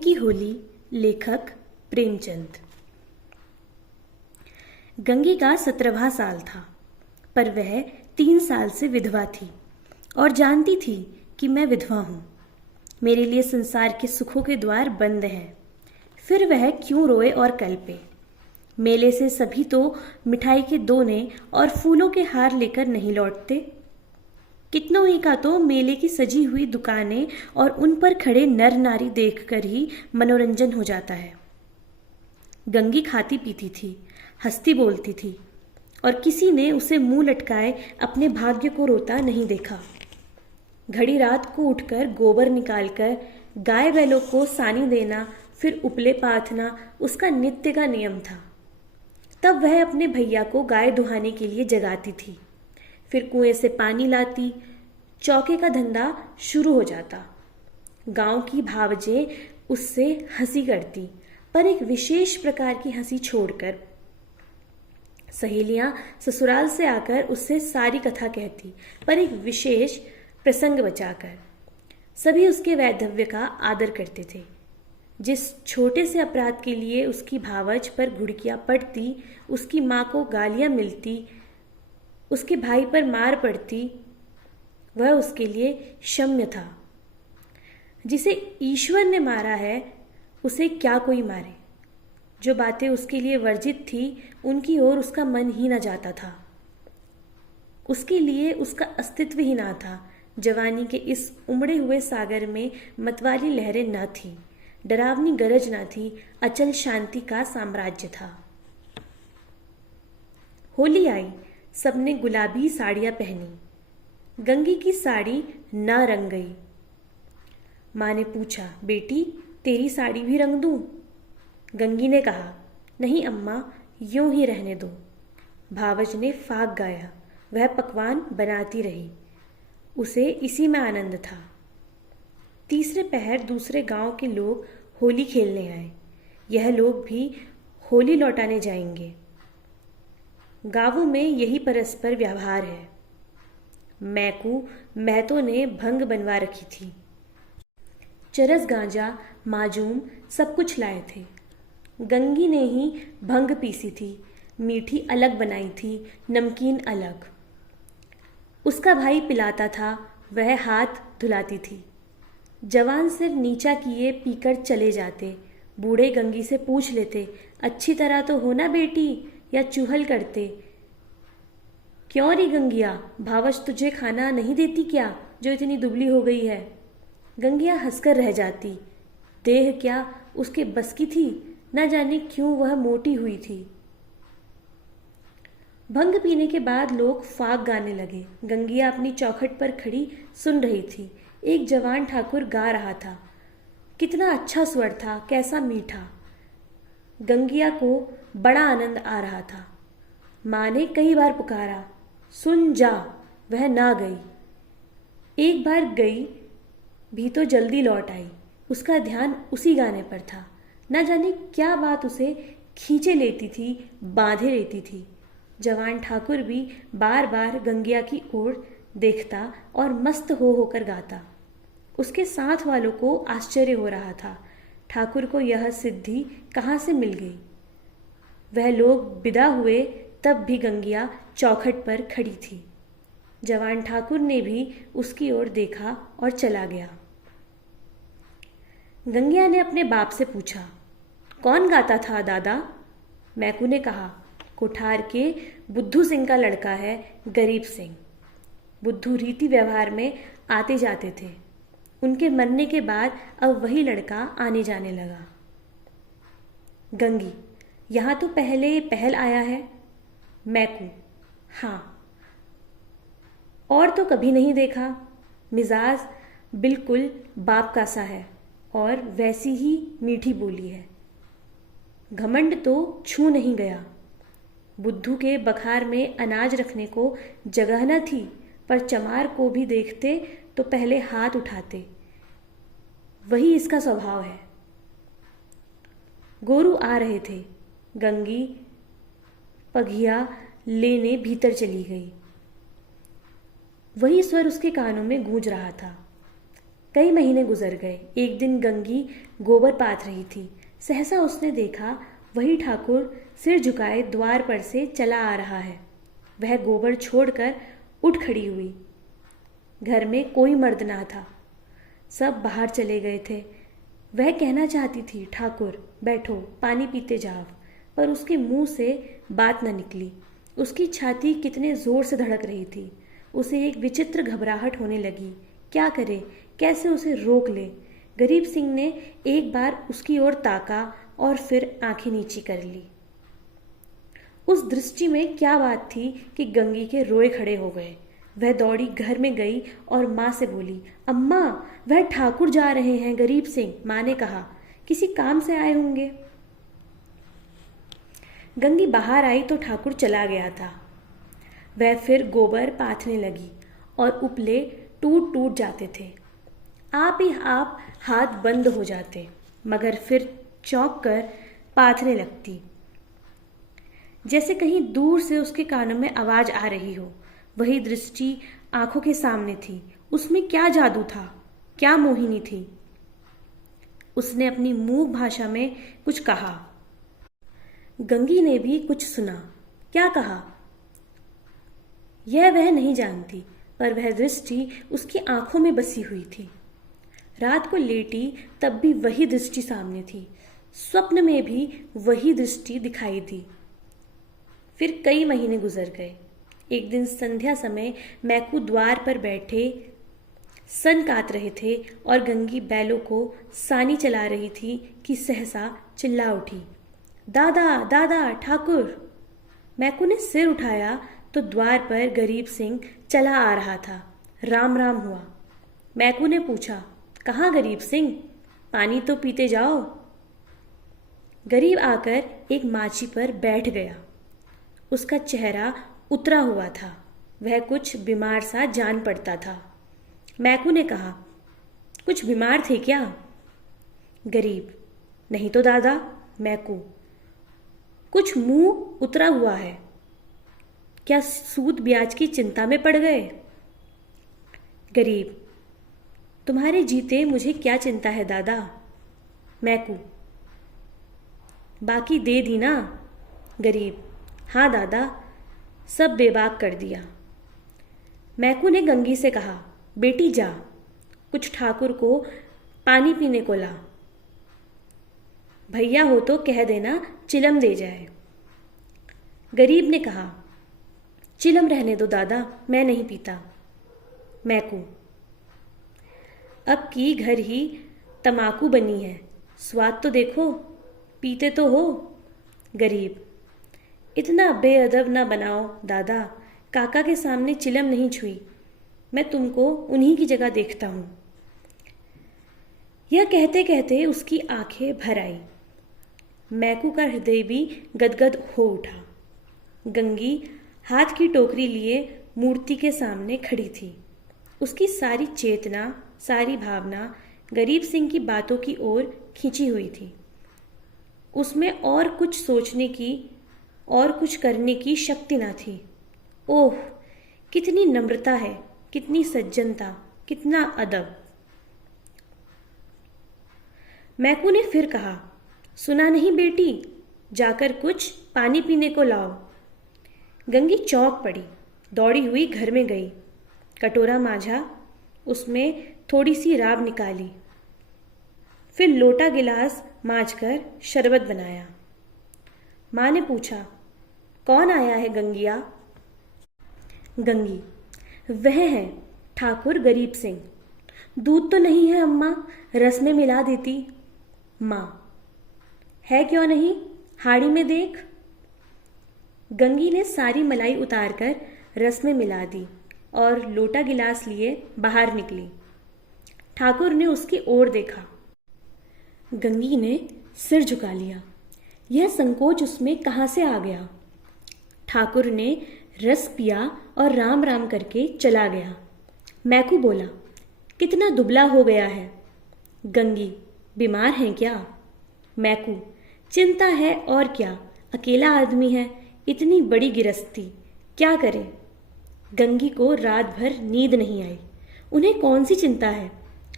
की होली। लेखक प्रेमचंद। गंगी का 17वां साल था, पर वह 3 साल से विधवा थी और जानती थी कि मैं विधवा हूँ। मेरे लिए संसार के सुखों के द्वार बंद हैं। फिर वह क्यों रोए और कल्पे। मेले से सभी तो मिठाई के दोने और फूलों के हार लेकर नहीं लौटते। कितनों ही का तो मेले की सजी हुई दुकानें और उन पर खड़े नर नारी देखकर ही मनोरंजन हो जाता है। गंगी खाती पीती थी, हंसती बोलती थी और किसी ने उसे मुंह लटकाए अपने भाग्य को रोता नहीं देखा। घड़ी रात को उठकर गोबर निकालकर गाय बैलों को सानी देना, फिर उपले पाथना उसका नित्य का नियम था। तब वह अपने भैया को गाय दुहाने के लिए जगाती थी, फिर कुएं से पानी लाती। चौके का धंधा शुरू हो जाता। गांव की भावजें उससे हंसी करती, पर एक विशेष प्रकार की हंसी छोड़कर। सहेलियां ससुराल से आकर उससे सारी कथा कहती, पर एक विशेष प्रसंग बचाकर। सभी उसके वैधव्य का आदर करते थे। जिस छोटे से अपराध के लिए उसकी भावज पर घुड़कियां पड़ती, उसकी माँ को गालियां मिलती, उसके भाई पर मार पड़ती, वह उसके लिए क्षम्य था। जिसे ईश्वर ने मारा है उसे क्या कोई मारे। जो बातें उसके लिए वर्जित थी उनकी ओर उसका मन ही न जाता था। उसके लिए उसका अस्तित्व ही ना था। जवानी के इस उमड़े हुए सागर में मतवाली लहरें न थी, डरावनी गरज न थी, अचल शांति का साम्राज्य था। होली आई, सबने गुलाबी साड़ियां पहनी। गंगी की साड़ी न रंग गई। माँ ने पूछा, बेटी तेरी साड़ी भी रंग दूं? गंगी ने कहा, नहीं अम्मा, यूं ही रहने दो। भावज ने फाग गाया। वह पकवान बनाती रही। उसे इसी में आनंद था। तीसरे पहर दूसरे गांव के लोग होली खेलने आए। यह लोग भी होली लौटाने जाएंगे। गांवों में यही परस्पर व्यवहार है। महतों ने भंग बनवा रखी थी। चरस, गांजा, माजूम सब कुछ लाए थे। गंगी ने ही भंग पीसी थी, मीठी अलग बनाई थी, नमकीन अलग। उसका भाई पिलाता था, वह हाथ धुलाती थी। जवान सिर नीचा किए पीकर चले जाते। बूढ़े गंगी से पूछ लेते, अच्छी तरह तो हो ना बेटी, या चूहल करते। क्यों री गंगिया, भावज तुझे खाना नहीं देती क्या, जो इतनी दुबली हो गई है? गंगिया हंसकर रह जाती। देह क्या उसके बस की थी, न जाने क्यों वह मोटी हुई थी। भंग पीने के बाद लोग फाग गाने लगे। गंगिया अपनी चौखट पर खड़ी सुन रही थी। एक जवान ठाकुर गा रहा था। कितना अच्छा स्वर था, कैसा मीठा। गंगिया को बड़ा आनंद आ रहा था। माँ ने कई बार पुकारा, सुन जा, वह ना गई। एक बार गई भी तो जल्दी लौट आई। उसका ध्यान उसी गाने पर था। न जाने क्या बात उसे खींचे लेती थी, बांधे लेती थी। जवान ठाकुर भी बार बार गंगिया की ओर देखता और मस्त हो होकर गाता। उसके साथ वालों को आश्चर्य हो रहा था, ठाकुर को यह सिद्धि कहाँ से मिल गई। वह लोग विदा हुए तब भी गंगिया चौखट पर खड़ी थी। जवान ठाकुर ने भी उसकी ओर देखा और चला गया। गंगिया ने अपने बाप से पूछा, कौन गाता था दादा? मैकू ने कहा, कोठार के बुद्धू सिंह का लड़का है, गरीब सिंह। बुद्धू रीति व्यवहार में आते जाते थे। उनके मरने के बाद अब वही लड़का आने जाने लगा। गंगी, यहाँ तो पहले पहल आया है। मैकू, हाँ, और तो कभी नहीं देखा। मिजाज बिल्कुल बाप का सा है और वैसी ही मीठी बोली है। घमंड तो छू नहीं गया। बुद्धू के बखार में अनाज रखने को जगह न थी, पर चमार को भी देखते तो पहले हाथ उठाते। वही इसका स्वभाव है। गोरू आ रहे थे। गंगी पघिया लेने भीतर चली गई। वही स्वर उसके कानों में गूंज रहा था। कई महीने गुजर गए। एक दिन गंगी गोबर पाथ रही थी। सहसा उसने देखा वही ठाकुर सिर झुकाए द्वार पर से चला आ रहा है। वह गोबर छोड़कर उठ खड़ी हुई। घर में कोई मर्द ना था, सब बाहर चले गए थे। वह कहना चाहती थी, ठाकुर बैठो, पानी पीते जाओ, पर उसके मुंह से बात न निकली। उसकी छाती कितने जोर से धड़क रही थी। उसे एक विचित्र घबराहट होने लगी। क्या करे, कैसे उसे रोक ले। गरीब सिंह ने एक बार उसकी ओर ताका और फिर आंखें नीची कर ली। उस दृष्टि में क्या बात थी कि गंगी के रोए खड़े हो गए। वह दौड़ी घर में गई और माँ से बोली, अम्मा, वह ठाकुर जा रहे हैं गरीब सिंह। माँ ने कहा, किसी काम से आए होंगे। गंगी बाहर आई तो ठाकुर चला गया था। वह फिर गोबर पाथने लगी और उपले टूट टूट जाते थे। आप ही आप हाथ बंद हो जाते, मगर फिर चौंक कर पाथने लगती, जैसे कहीं दूर से उसके कानों में आवाज आ रही हो। वही दृष्टि आंखों के सामने थी। उसमें क्या जादू था, क्या मोहिनी थी। उसने अपनी मूक भाषा में कुछ कहा। गंगी ने भी कुछ सुना। क्या कहा यह वह नहीं जानती, पर वह दृष्टि उसकी आंखों में बसी हुई थी। रात को लेटी तब भी वही दृष्टि सामने थी। स्वप्न में भी वही दृष्टि दिखाई दी। फिर कई महीने गुजर गए। एक दिन संध्या समय मैकू द्वार पर बैठे सन काट रहे थे और गंगी बैलों को सानी चला रही थी कि सहसा चिल्ला उठी, दादा दादा ठाकुर। मैकू ने सिर उठाया तो द्वार पर गरीब सिंह चला आ रहा था। राम राम हुआ। मैकू ने पूछा, कहाँ गरीब सिंह, पानी तो पीते जाओ। गरीब आकर एक माची पर बैठ गया। उसका चेहरा उतरा हुआ था। वह कुछ बीमार सा जान पड़ता था। मैकू ने कहा, कुछ बीमार थे क्या? गरीब, नहीं तो दादा। मैकू, कुछ मुंह उतरा हुआ है। क्या सूद ब्याज की चिंता में पड़ गए? गरीब, तुम्हारे जीते मुझे क्या चिंता है दादा। मैकू, बाकी दे दी ना? गरीब, हाँ दादा, सब बेबाक कर दिया। मैकू ने गंगी से कहा, बेटी जा, कुछ ठाकुर को पानी पीने को ला। भैया हो तो कह देना चिलम दे जाए। गरीब ने कहा, चिलम रहने दो दादा, मैं नहीं पीता। मैकू, अब की घर ही तमाकू बनी है, स्वाद तो देखो, पीते तो हो। गरीब, इतना बेअदब ना बनाओ दादा, काका के सामने चिलम नहीं छुई। मैं तुमको उन्हीं की जगह देखता हूं। यह कहते कहते उसकी आंखें भर आई। मैकू का हृदय भी गदगद हो उठा। गंगी हाथ की टोकरी लिए मूर्ति के सामने खड़ी थी। उसकी सारी चेतना, सारी भावना गरीब सिंह की बातों की ओर खींची हुई थी। उसमें और कुछ सोचने की और कुछ करने की शक्ति न थी। ओह, कितनी नम्रता है, कितनी सज्जनता, कितना अदब। मैकू ने फिर कहा, सुना नहीं बेटी, जाकर कुछ पानी पीने को लाओ। गंगी चौंक पड़ी, दौड़ी हुई घर में गई। कटोरा मांझा, उसमें थोड़ी सी राब निकाली, फिर लोटा गिलास मांझकर शरबत बनाया। माँ ने पूछा, कौन आया है गंगिया? गंगी, वह है ठाकुर गरीब सिंह। दूध तो नहीं है अम्मा, रस में मिला देती। माँ, है क्यों नहीं, हाड़ी में देख। गंगी ने सारी मलाई उतारकर रस में मिला दी और लोटा गिलास लिए बाहर निकली। ठाकुर ने उसकी ओर देखा। गंगी ने सिर झुका लिया। यह संकोच उसमें कहाँ से आ गया? ठाकुर ने रस पिया और राम राम करके चला गया। मैकू बोला, कितना दुबला हो गया है। गंगी, बीमार हैं क्या? मैकू, चिंता है और क्या, अकेला आदमी है, इतनी बड़ी गिरस्ती, क्या करे। गंगी को रात भर नींद नहीं आई। उन्हें कौन सी चिंता है?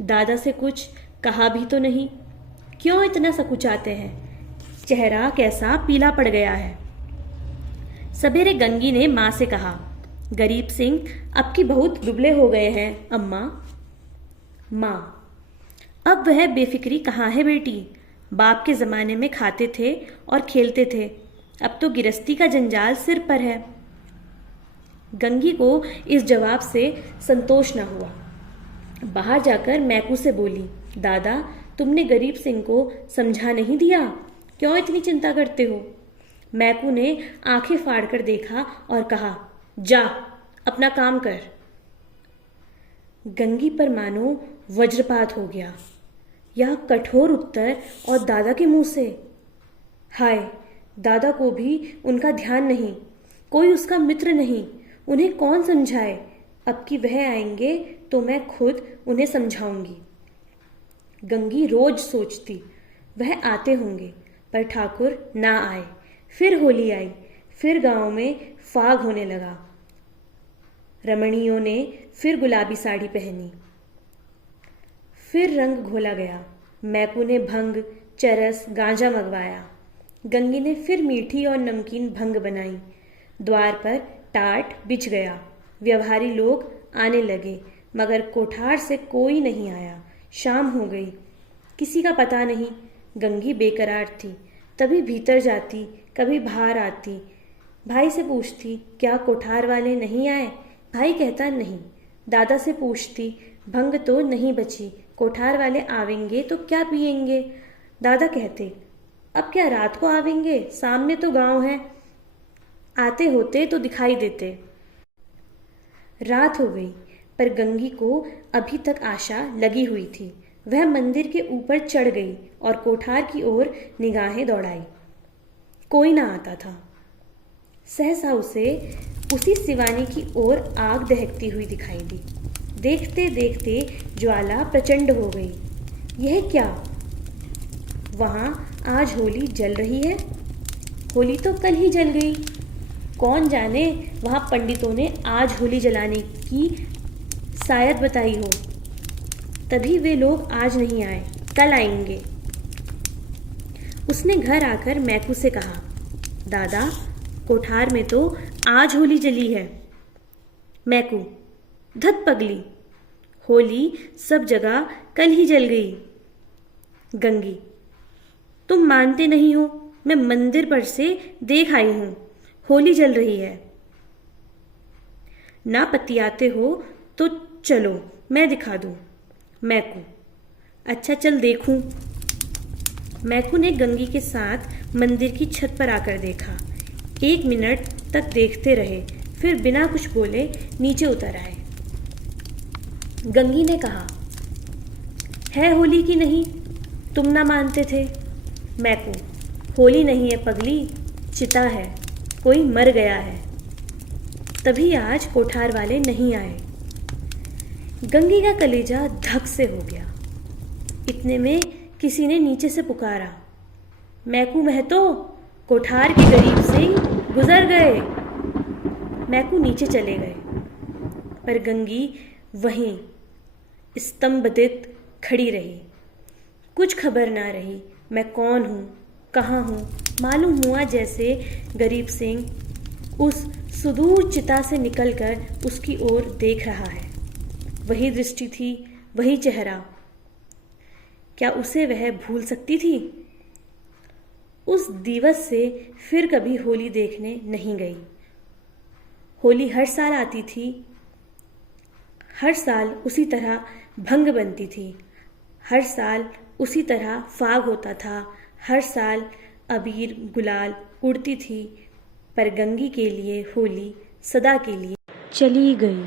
दादा से कुछ कहा भी तो नहीं, क्यों इतना सकुचाते हैं? चेहरा कैसा पीला पड़ गया है। सवेरे गंगी ने माँ से कहा, गरीब सिंह अब की बहुत दुबले हो गए हैं अम्मा। माँ, अब वह बेफिक्री कहाँ है बेटी? बाप के ज़माने में खाते थे और खेलते थे, अब तो गिरस्ती का जंजाल सिर पर है। गंगी को इस जवाब से संतोष न हुआ। बाहर जाकर मैकू से बोली, दादा तुमने गरीब सिंह को समझा नहीं दिया, क्यों इतनी चिंता करते हो? मैकू ने आंखें फाड़कर देखा और कहा, जा अपना काम कर। गंगी पर मानो वज्रपात हो गया। यह कठोर उत्तर और दादा के मुंह से। हाय, दादा को भी उनका ध्यान नहीं, कोई उसका मित्र नहीं, उन्हें कौन समझाए? अब कि वह आएंगे तो मैं खुद उन्हें समझाऊंगी। गंगी रोज सोचती वह आते होंगे, पर ठाकुर ना आए। फिर होली आई, फिर गांव में फाग होने लगा। रमणियों ने फिर गुलाबी साड़ी पहनी, फिर रंग घोला गया। मैकू ने भंग, चरस, गांजा मंगवाया। गंगी ने फिर मीठी और नमकीन भंग बनाई। द्वार पर टाट बिछ गया। व्यवहारी लोग आने लगे, मगर कोठार से कोई नहीं आया। शाम हो गई, किसी का पता नहीं। गंगी बेकरार थी, तभी भीतर जाती, कभी बाहर आती। भाई से पूछती, क्या कोठार वाले नहीं आए? भाई कहता नहीं। दादा से पूछती, भंग तो नहीं बची, कोठार वाले आवेंगे तो क्या पिएंगे? दादा कहते, अब क्या रात को आवेंगे, सामने तो गांव है, आते होते तो दिखाई देते। रात हो गई, पर गंगी को अभी तक आशा लगी हुई थी। वह मंदिर के ऊपर चढ़ गई और कोठार की ओर निगाहें दौड़ाई। कोई ना आता था। सहसा उसे उसी सिवानी की ओर आग दहकती हुई दिखाई दी। देखते देखते ज्वाला प्रचंड हो गई। यह क्या? वहां आज होली जल रही है? होली तो कल ही जल गई। कौन जाने वहां पंडितों ने आज होली जलाने की शायद बताई हो, तभी वे लोग आज नहीं आए, कल आएंगे। उसने घर आकर मैकू से कहा, दादा कोठार में तो आज होली जली है। मैकू, धत पगली, होली सब जगह कल ही जल गई। गंगी, तुम मानते नहीं हो, मैं मंदिर पर से देख आई हूं, होली जल रही है। ना पतियाते हो तो चलो मैं दिखा दूं। मैकू, अच्छा चल देखूं। मैकू ने गंगी के साथ मंदिर की छत पर आकर देखा। 1 मिनट तक देखते रहे, फिर बिना कुछ बोले नीचे उतर आए। गंगी ने कहा, है होली की नहीं, तुम ना मानते थे। मैकू, होली नहीं है पगली, चिता है, कोई मर गया है, तभी आज कोठार वाले नहीं आए। गंगी का कलेजा धक से हो गया। इतने में किसी ने नीचे से पुकारा, मैकू महतो, कोठार के गरीब सिंह गुजर गए। मैकू नीचे चले गए, पर गंगी वहीं स्तंभदित खड़ी रही। कुछ खबर ना रही, मैं कौन हूँ, कहाँ हूँ। मालूम हुआ जैसे गरीब सिंह उस सुदूर चिता से निकलकर उसकी ओर देख रहा है। वही दृष्टि थी, वही चेहरा। क्या उसे वह भूल सकती थी? उस दिवस से फिर कभी होली देखने नहीं गई। होली हर साल आती थी, हर साल उसी तरह भंग बनती थी, हर साल उसी तरह फाग होता था, हर साल अबीर गुलाल उड़ती थी, पर गंगी के लिए होली सदा के लिए चली गई।